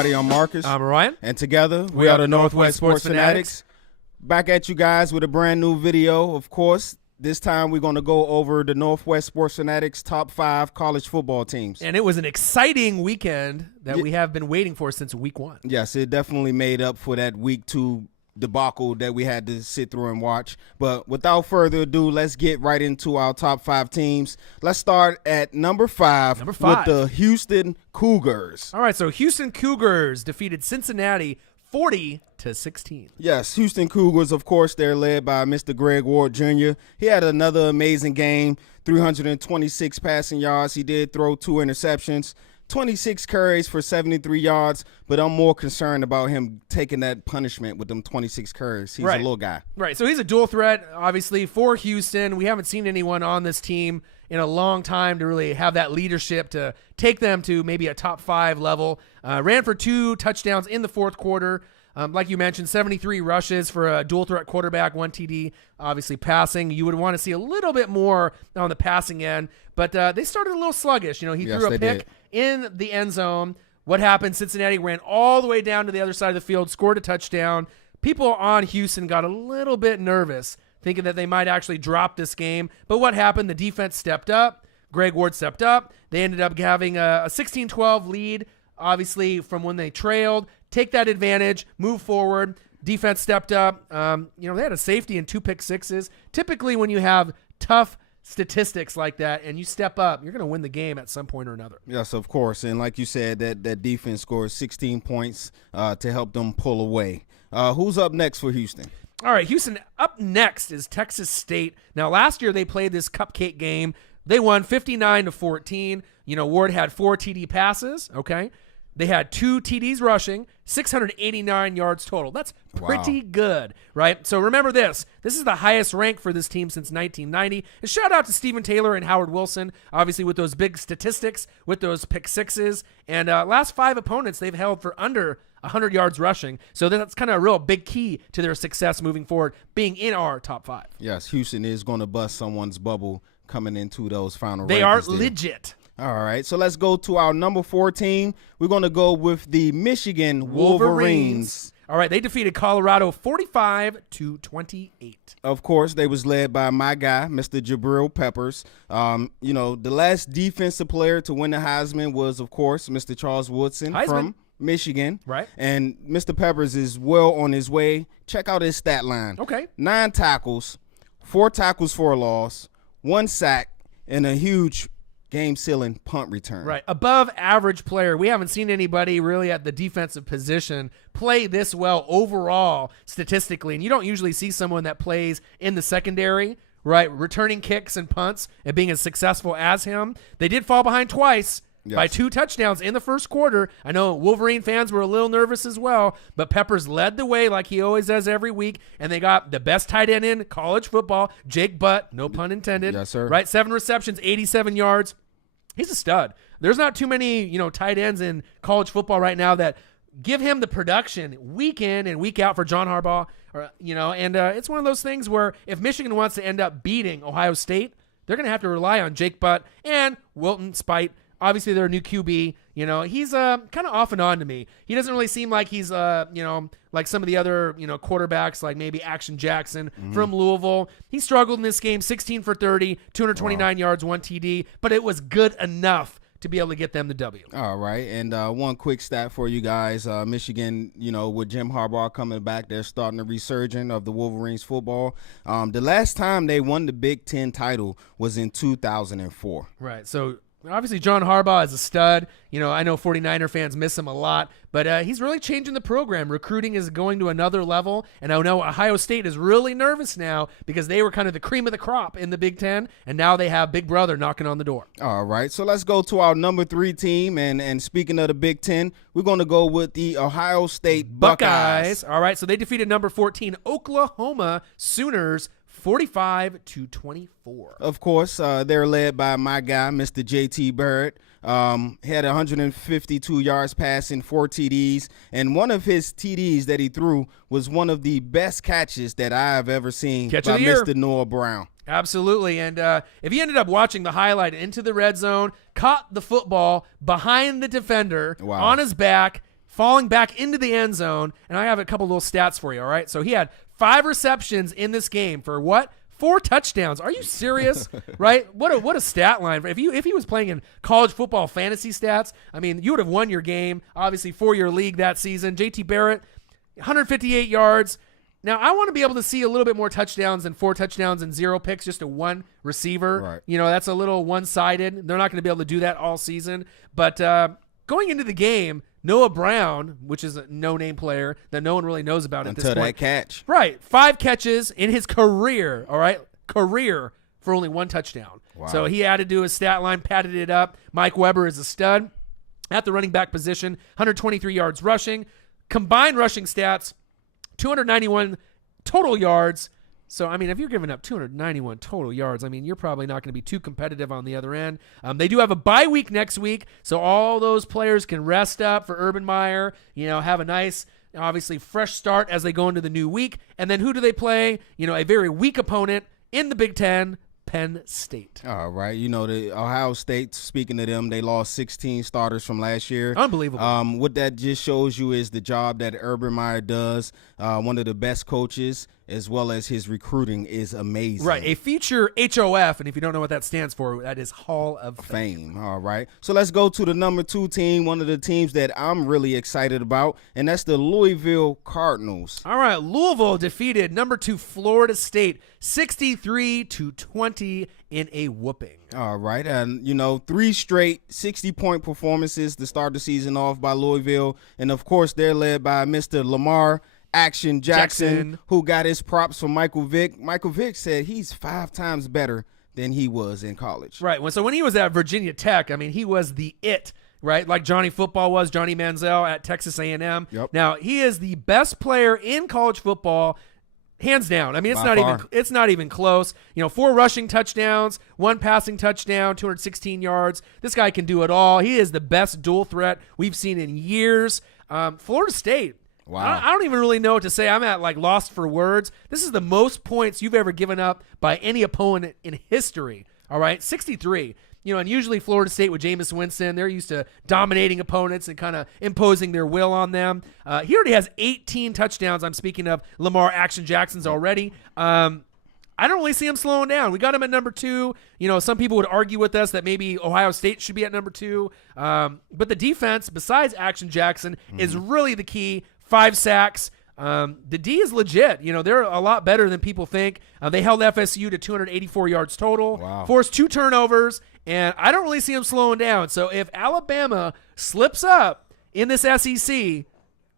everybody. I'm Marcus. I'm Ryan. And together, we are the Northwest Sports Fanatics. Back at you guys with a brand new video, of course. This time, we're going to go over the Northwest Sports Fanatics top 5 college football teams. And it was an exciting weekend that we have been waiting for since week 1. Yes, it definitely made up for that week 2 debacle that we had to sit through and watch. But without further ado, let's get right into our top 5 teams. Let's start at number 5 with the Houston Cougars. All right, so Houston Cougars defeated Cincinnati 40-16. Yes, Houston Cougars, of course, they're led by Mr. Greg Ward Jr. He had another amazing game, 326 passing yards. He did throw 2 interceptions, 26 carries for 73 yards, but I'm more concerned about him taking that punishment with them 26 carries. He's a little guy. Right, so he's a dual threat, obviously, for Houston. We haven't seen anyone on this team in a long time to really have that leadership to take them to maybe a top 5 level. Ran for 2 touchdowns in the fourth quarter. Like you mentioned, 73 rushes for a dual threat quarterback, 1 TD, obviously passing. You would want to see a little bit more on the passing end, but they started a little sluggish. You know, he threw a pick in the end zone. What happened? Cincinnati ran all the way down to the other side of the field, scored a touchdown. People on Houston got a little bit nervous, thinking that they might actually drop this game. But what happened? The defense stepped up. Greg Ward stepped up. They ended up having a 16-12 lead, obviously, from when they trailed. Take that advantage, move forward. Defense stepped up. They had a safety and 2 pick sixes. Typically, when you have tough statistics like that and you step up, you're going to win the game at some point or another. Yes, of course. And like you said, that defense scored 16 points to help them pull away. Who's up next for Houston? All right, Houston, up next is Texas State. Now, last year they played this cupcake game. They won 59-14. Ward had 4 TD passes, okay? They had 2 TDs rushing, 689 yards total. That's pretty good, right? So remember this. This is the highest rank for this team since 1990. And shout out to Stephen Taylor and Howard Wilson, obviously with those big statistics, with those pick sixes. And last 5 opponents they've held for under 100 yards rushing. So that's kind of a real big key to their success moving forward, being in our top 5. Yes, Houston is going to bust someone's bubble coming into those final rankings. They are legit. All right, so let's go to our number 4 team. We're going to go with the Michigan Wolverines. All right, they defeated Colorado 45-28. Of course, they was led by my guy, Mr. Jabril Peppers. The last defensive player to win the Heisman was, of course, Mr. Charles Woodson from Michigan. Right. And Mr. Peppers is well on his way. Check out his stat line. Okay. 9 tackles, 4 tackles for a loss, 1 sack, and a huge game-sealing punt return. Right. Above average player. We haven't seen anybody really at the defensive position play this well overall statistically. And you don't usually see someone that plays in the secondary, right, returning kicks and punts and being as successful as him. They did fall behind twice. Yes. By 2 touchdowns in the first quarter. I know Wolverine fans were a little nervous as well, but Peppers led the way like he always does every week, and they got the best tight end in college football, Jake Butt, no pun intended. Yes, sir. Right, 7 receptions, 87 yards. He's a stud. There's not too many, tight ends in college football right now that give him the production week in and week out for John Harbaugh. And it's one of those things where if Michigan wants to end up beating Ohio State, they're going to have to rely on Jake Butt and Wilton Spite. Obviously, they're a new QB. He's kind of off and on to me. He doesn't really seem like he's, like some of the other, quarterbacks, like maybe Action Jackson from Louisville. He struggled in this game, 16 for 30, 229 yards, 1 TD, but it was good enough to be able to get them the W. All right, and one quick stat for you guys. Michigan, with Jim Harbaugh coming back, they're starting a resurgence of the Wolverines football. The last time they won the Big Ten title was in 2004. Right, so obviously, John Harbaugh is a stud. I know 49er fans miss him a lot, but he's really changing the program. Recruiting is going to another level, and I know Ohio State is really nervous now because they were kind of the cream of the crop in the Big Ten, and now they have Big Brother knocking on the door. All right, so let's go to our number 3 team, and speaking of the Big Ten, we're going to go with the Ohio State Buckeyes. All right, so they defeated number 14 Oklahoma Sooners 45-24. Of course, they're led by my guy, Mr. J.T. Barrett. He had 152 yards passing, 4 TDs, and one of his TDs that he threw was one of the best catches that I have ever seen by Mr. Noah Brown. Absolutely, and if you ended up watching the highlight into the red zone, caught the football behind the defender on his back, falling back into the end zone. And I have a couple little stats for you, all right? So he had 5 receptions in this game for what? 4 touchdowns. Are you serious? Right? What a stat line. If he was playing in college football fantasy stats, I mean, you would have won your game, obviously, for your league that season. JT Barrett, 158 yards. Now, I want to be able to see a little bit more touchdowns than 4 touchdowns and 0 picks, just to one receiver. Right. You know, that's a little one-sided. They're not going to be able to do that all season. But going into the game, Noah Brown, which is a no-name player that no one really knows about at this point. Until that catch. Right. 5 catches in his career, all right? Career for only 1 touchdown. Wow. So he added to his stat line, padded it up. Mike Weber is a stud at the running back position, 123 yards rushing. Combined rushing stats, 291 total yards. So, I mean, if you're giving up 291 total yards, I mean, you're probably not going to be too competitive on the other end. They do have a bye week next week, so all those players can rest up for Urban Meyer, you know, have a nice, obviously, fresh start as they go into the new week. And then who do they play? You know, a very weak opponent in the Big Ten, Penn State. All right. You know, the Ohio State, speaking of them, they lost 16 starters from last year. Unbelievable. What that just shows you is the job that Urban Meyer does. One of the best coaches, as well as his recruiting is amazing. Right. A future HOF, and if you don't know what that stands for, that is Hall of Fame. All right. So let's go to the number 2 team, one of the teams that I'm really excited about, and that's the Louisville Cardinals. All right. Louisville defeated number 2 Florida State 63-20 in a whooping. All right. And, you know, 3 straight 60-point performances to start the season off by Louisville. And, of course, they're led by Mr. Lamar Action Jackson, who got his props from Michael Vick. Michael Vick said he's 5 times better than he was in college. Right. So when he was at Virginia Tech, I mean, he was the it, right? Like Johnny Football was, Johnny Manziel at Texas A&M. Yep. Now, he is the best player in college football, hands down. I mean, it's not even close. You know, 4 rushing touchdowns, 1 passing touchdown, 216 yards. This guy can do it all. He is the best dual threat we've seen in years. Florida State. Wow. I don't even really know what to say. I'm at like lost for words. This is the most points you've ever given up by any opponent in history. All right, 63. You know, and usually Florida State with Jameis Winston, they're used to dominating opponents and kind of imposing their will on them. He already has 18 touchdowns. I'm speaking of Lamar Action Jackson's already. I don't really see him slowing down. We got him at number 2. You know, some people would argue with us that maybe Ohio State should be at number 2. But the defense, besides Action Jackson, is really the key. 5 sacks. The D is legit. You know, they're a lot better than people think. They held FSU to 284 yards total, forced 2 turnovers, and I don't really see them slowing down. So if Alabama slips up in this SEC,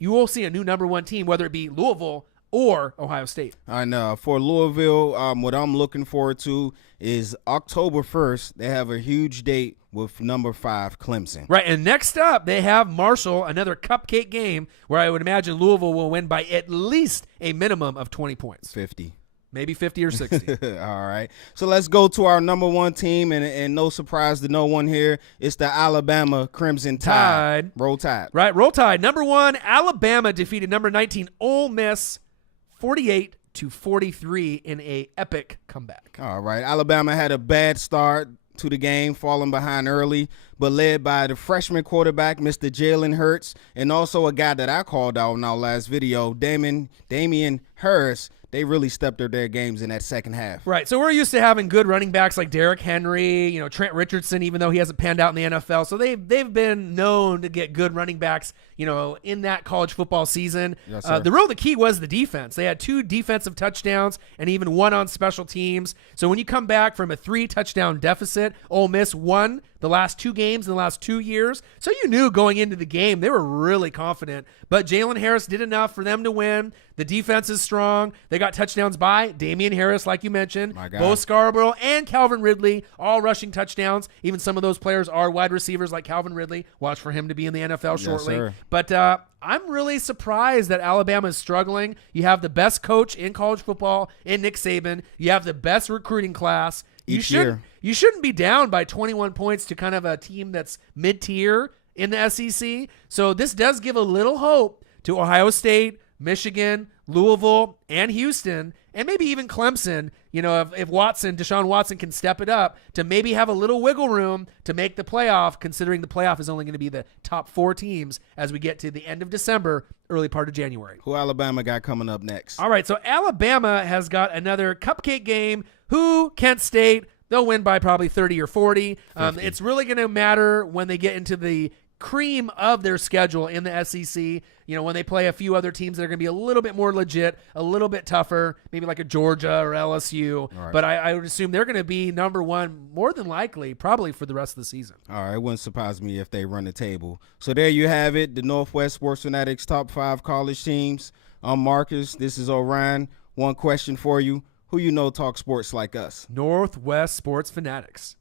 you will see a new number 1 team, whether it be Louisville or Ohio State. And for Louisville, what I'm looking forward to is October 1st. They have a huge date with number 5 Clemson. Right, and next up, they have Marshall, another cupcake game where I would imagine Louisville will win by at least a minimum of 20 points. 50. Maybe 50 or 60. All right. So let's go to our number 1 team, and no surprise to no one here, it's the Alabama Crimson Tide. Roll Tide. Right, Roll Tide. Number 1, Alabama defeated number 19 Ole Miss 48-43 in a epic comeback. All right. Alabama had a bad start to the game, falling behind early, but led by the freshman quarterback, Mr. Jalen Hurts, and also a guy that I called out in our last video, Damian Harris. They really stepped up their games in that second half. Right. So we're used to having good running backs like Derrick Henry, you know, Trent Richardson, even though he hasn't panned out in the NFL. So they've been known to get good running backs, you know, in that college football season. Yes, sir. The key was the defense. They had 2 defensive touchdowns and even 1 on special teams. So when you come back from a 3-touchdown deficit, Ole Miss won the last 2 games in the last 2 years. So you knew going into the game, they were really confident. But Jalen Harris did enough for them to win. The defense is strong. They got touchdowns by Damian Harris, like you mentioned, Bo Scarborough, and Calvin Ridley, all rushing touchdowns. Even some of those players are wide receivers like Calvin Ridley. Watch for him to be in the NFL shortly. Sir. But I'm really surprised that Alabama is struggling. You have the best coach in college football in Nick Saban. You have the best recruiting class. You shouldn't be down by 21 points to kind of a team that's mid-tier in the SEC. So this does give a little hope to Ohio State, Michigan, Louisville and Houston, and maybe even Clemson, if Deshaun Watson can step it up to maybe have a little wiggle room to make the playoff, considering the playoff is only going to be the top 4 teams as we get to the end of December, early part of January. Who Alabama got coming up next? All right, so Alabama has got another cupcake game. Who? Kent State. They'll win by probably 30 or 40. It's really going to matter when they get into the cream of their schedule in the SEC, when they play a few other teams that are going to be a little bit more legit, a little bit tougher, maybe like a Georgia or LSU. Right. But I would assume they're going to be number one more than likely, probably for the rest of the season. All right, it wouldn't surprise me if they run the table. So there you have it, the Northwest Sports Fanatics top 5 college teams. I'm Marcus. This is Orion. One question for you. Who talk sports like us? Northwest Sports Fanatics.